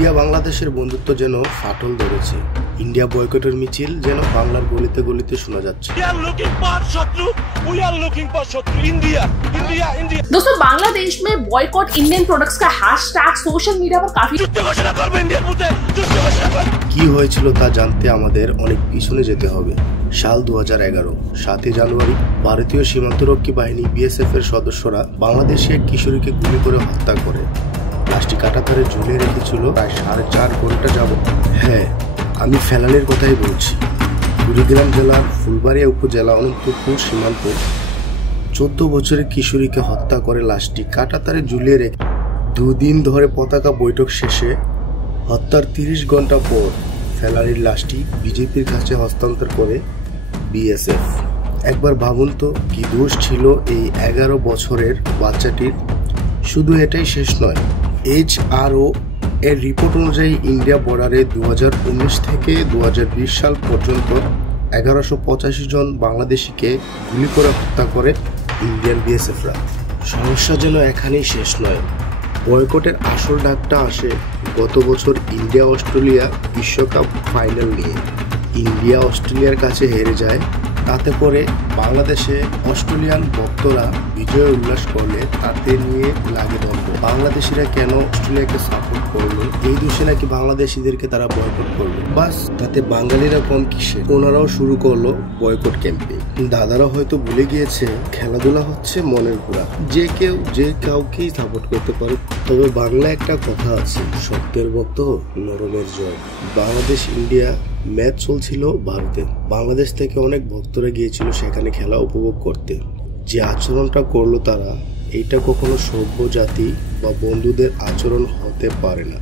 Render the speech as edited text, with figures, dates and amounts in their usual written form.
India বাংলাদেশের বন্ধুত্ব যেন ফাটল ধরেছে। इंडिया বয়কটের মিছিল যেন বাংলার গলিতে গলিতে শোনা যাচ্ছে। दोस्तों बांग्लादेश में बॉयकॉट इंडियन प्रोडक्ट्स का हैशटैग सोशल मीडिया पर काफी কি হয়েছিল তা জানতে আমাদের অনেক পিছনে যেতে হবে। সাল 2011 7 জানুয়ারি ভারতীয় সীমান্তরক্ষী বাহিনী বিএসএফ এর সদস্যরা বাংলাদেশে এক কিশোরীকে গুলি করে হত্যা করে লাশটি কাঁটাতারে ঝুলিয়ে রেখেছিল প্রায় 4.5 ঘন্টা যাবত। হ্যাঁ, আমি ফেলানির কথাই বলছি। কুড়িগ্রাম জেলার ফুলবাড়িয়া উপজেলা অনন্তপুর সীমান্ত 14 বছরের কিশোরীকে হত্যা করে লাশটি কাঁটাতারে ঝুলিয়ে রেখে 2 দিন ধরে পতাকা বৈঠক শেষে হত্যার 30 ঘন্টা পর ফেলানির লাশটি বিজেপির কাছে হস্তান্তর করে বিএসএফ। একবার ভাবুন তো কি দোষ ছিল এই 11 বছরের বাচ্চাটির। শুধু এটাই শেষ নয়, HRO এর রিপোর্ট অনুযায়ী ইন্ডিয়া বর্ডারে 2019 থেকে 2020 সাল পর্যন্ত 1185 জন বাংলাদেশিকে গুলি করে হত্যা করে ইন্ডিয়ান বিএসএফরা। সমস্যা যেন এখানেই শেষ নয়। বয়কটের আসল ডাকটা আসে গত বছর ইন্ডিয়া অস্ট্রেলিয়া বিশ্বকাপ ফাইনাল নিয়ে। ইন্ডিয়া অস্ট্রেলিয়ার কাছে হেরে যায়, তাতে করে বাংলাদেশে অস্ট্রেলিয়ান ভক্তরা বিজয় উল্লাস করলে তাতে নিয়ে লাগে দ্বন্দ্ব। বাংলাদেশিরা কেন অস্ট্রেলিয়াকে সাপোর্ট করলো, এই দোষে নাকি বাংলাদেশিদেরকে তারা বয়কট করলো। বাস, তাতে বাঙালিরা কম কিসে, ওনারাও শুরু করলো বয়কট ক্যাম্পেইন। দাদারা হয়তো ভুলে গিয়েছে খেলাধুলা হচ্ছে মনের ঘোরা, যে কেউ যে কাউকেই সাপোর্ট করতে পারে। তবে বাংলা একটা কথা আছে, সত্যের ভক্ত নরমের জয়। বাংলাদেশ ইন্ডিয়া ম্যাচ চলছিল ভারতে। বাংলাদেশ থেকে অনেক ভক্তরা গিয়েছিল সেখানে খেলা উপভোগ করতে। যে আচরণটা করলো তারা, এটা কখনো সভ্য জাতি বা বন্ধুদের আচরণ হতে পারে না।